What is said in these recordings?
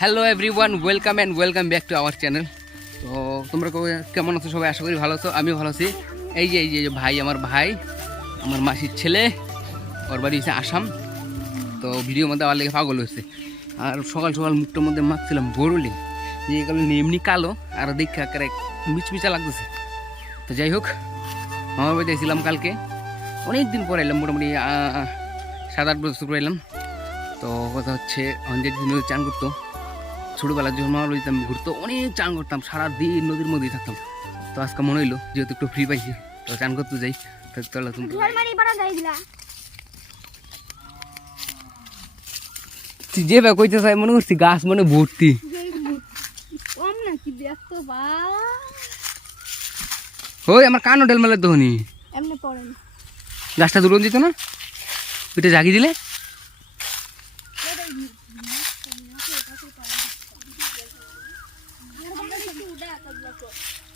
Hello everyone, welcome and welcome back to our channel. তো তোমরা কেমন আছো সবাই? আশা করি ভালো আছো, আমিও ভালো আছি। এই যে ভাই, আমার মাসির ছেলে, ওর বাড়ি হচ্ছে আসাম। তো ভিডিওর মধ্যে আমার লেগে পাগল হয়েছে। আর সকাল সকাল মুখটার মধ্যে মাখছিলাম বরুলি, যে এগুলো এমনি কালো আর দেখা একেবারে মিচমিচা লাগতেছে। তো যাই হোক, আমার বাড়িতে এসেছিলাম কালকে, অনেক দিন পরে এলাম, মোটামুটি 7-8 বছর পরে এলাম। তো কথা হচ্ছে আমাদের দিন চান করতো, ছোটোবেলার যখন মামা লইতাম ঘুরতো, অনেক চান করতাম, সারাদিন নদীর মধ্যেই থাকতাম। তো আজকে মনে হইলো যেহেতু একটু ফ্রি পাইছি, তো চান করতে যাই। যে বা কইতে চাই মনে করছি গাছ মনে ভর্তি। ওই আমার কান হোটেল মেলে তখনই গাছটা দুলন যেত না, ওইটা জাগি দিলে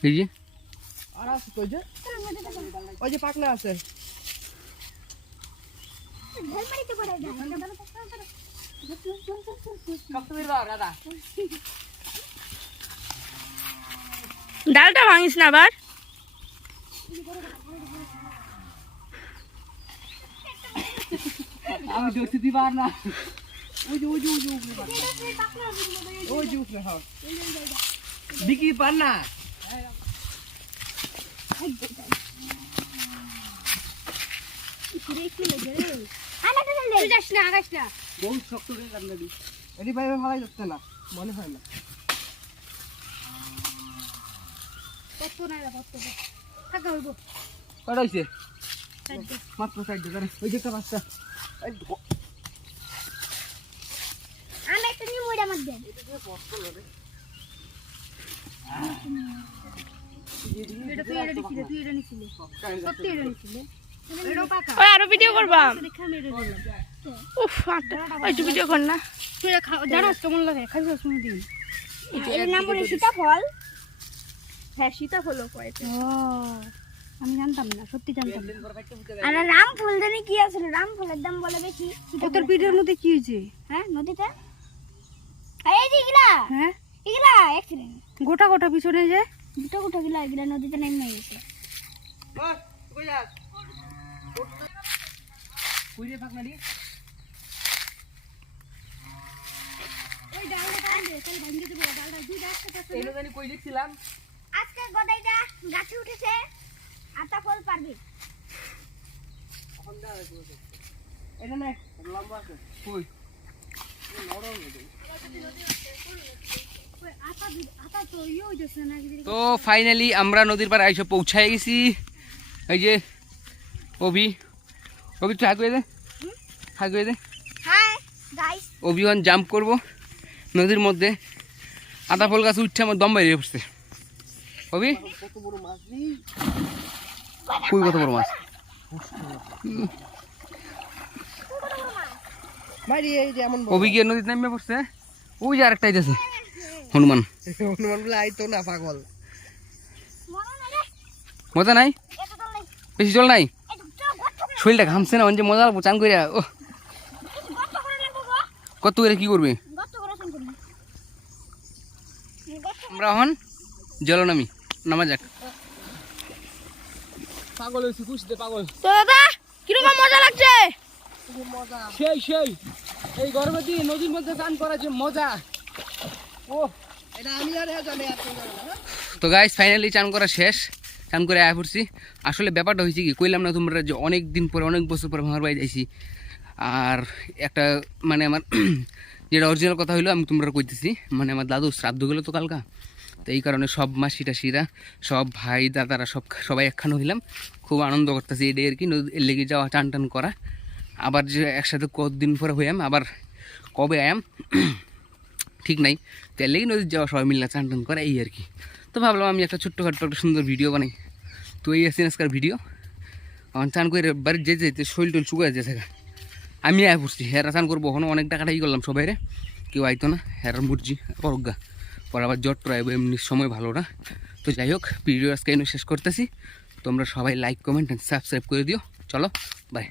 এই যে ওই যে পাকনা আছে। ডালটা ভাঙিস না আবার। আমি দেখতে দিবার না। ওই যে উঠলে হ্যাঁ বিক্রি পার না। বহুত শক্ত করে কাটনা দি। এটি ভাইবে ভালাই যাচ্ছে না, মনে হয় না। কটা হয়েছে? মাত্র 60 টাকা। ওই যে একটা বাচ্চা ওই আরো ভিডিও করবা। উফ ওই ভিডিও কর না। জানাস কেমন লাগে? খাইছিস কোনদিন? এর নাম বলে সীতাফল। হ্যাঁ সীতাফল কয়েছে। ও আমি জানতাম না, সত্যি জানতাম না। আর রাম ফুল জানি কি আছে? রাম ফুলের দাম বলে বেশি। তোর ভিডিওর মধ্যে কি হয়েছে? হ্যাঁ নদীতে এই যে গিলা, হ্যাঁ এগুলা অ্যাক্সিডেন্ট। গোটা গোটা পিছনে যে দুটো গোটা গিলা এগুলা নদীতে নেমে গেছে। কই যাস? কই রে ফাকনা দি? ওই ডালটা কাটে, তাহলে ভাঙিয়ে দেব। ডালটা দুই ডালটা কাটে। এলো জানি কই লিখছিলাম। আজকে গদাইটা গাছে উঠেছে, আতা ফল পারবে। এটা না লম্বা আছে। কই? তো ফাইনালি আমরা নদীর পাড়ে আইসা পৌঁছায় গেছি। এই যে অভি তো হাগুয়ে দে। হাই গাইস, অভিমান জাম্প করব নদীর মধ্যে। আদা ফল গাছ উঠছে, আমার দম বাইরে পড়ছে। অভি কত বড় মাছ রে! কই কত বড় মাছ? মারি এই যে এমন অভি গিয়ে নদীতে নেমে পড়ছে। ওই যে আরেকটা আইতাছে হনুমান। হনুমান বলে আইতো না পাগল। মজা নাই, এটা তো নাই, বেশি জল নাই, এটা গর্ত করে শরীরটা ঘামছে না, যে মজা লাগবো চান করিয়া। ও গর্ত করে লাগবো গো। কত করে কি করবে? গর্ত করে শুন করবি। আমরা এখন জলনামি নামা যাক। পাগল হইছি, খুশিতে পাগল। তো দাদা কিরকম মজা লাগছে? মজা সেই এই গরমের দিনে নদীর মধ্যে চান করা যে মজা, ও এটা আমি আর জানি আর তুই জানিস না। তো গাইস ফাইনালি চান করা শেষ, চান করে আয়া পড়ছি। আসলে ব্যাপারটা হয়েছে কি, কইলাম না তোমরা যে অনেক দিন পরে, অনেক বছর পরে আমার বাড়ি যাইছি। আর একটা মানে আমার যেটা অরিজিনাল কথা হইলো, আমি তোমরা কইতেছি, মানে আমার দাদুর শ্রাদ্ধ গেলো তো কালকা। তো এই কারণে সব মাসিরা সব ভাই দাদারা সবাই একখানে হইলাম, খুব আনন্দ করতেছি। এটাই আর কি, লেগে যাওয়া, টান করা। আবার যে একসাথে কতদিন পরে হইয়াম, আবার কবে আয়াম ঠিক নাই। তো এর লেগে নদীর যাওয়া, সবাই মিলে টান করা, এই আর কি। তো ভাবলাম আমি একটা ছোট্টখাট্ট একটা সুন্দর ভিডিও বানাই। তো এই আছে আজকের ভিডিও। আমার চান করে বাড়ির যেতে শরীর টল শুকায় যেতে। আমি আয় পড়ছি, হেরা চান করবো, ওখানে অনেক টাকাটাই করলাম সবাই রে, কেউ আইতো না, হেরার মুরজি অরজ্ঞা পরে আবার জট ট্রাইব, এমনি সময় ভালো না। তো যাই হোক, ভিডিও আজকে এনে শেষ করতেছি। তোমরা সবাই লাইক কমেন্ট অ্যান্ড সাবস্ক্রাইব করে দিও। চলো বাই।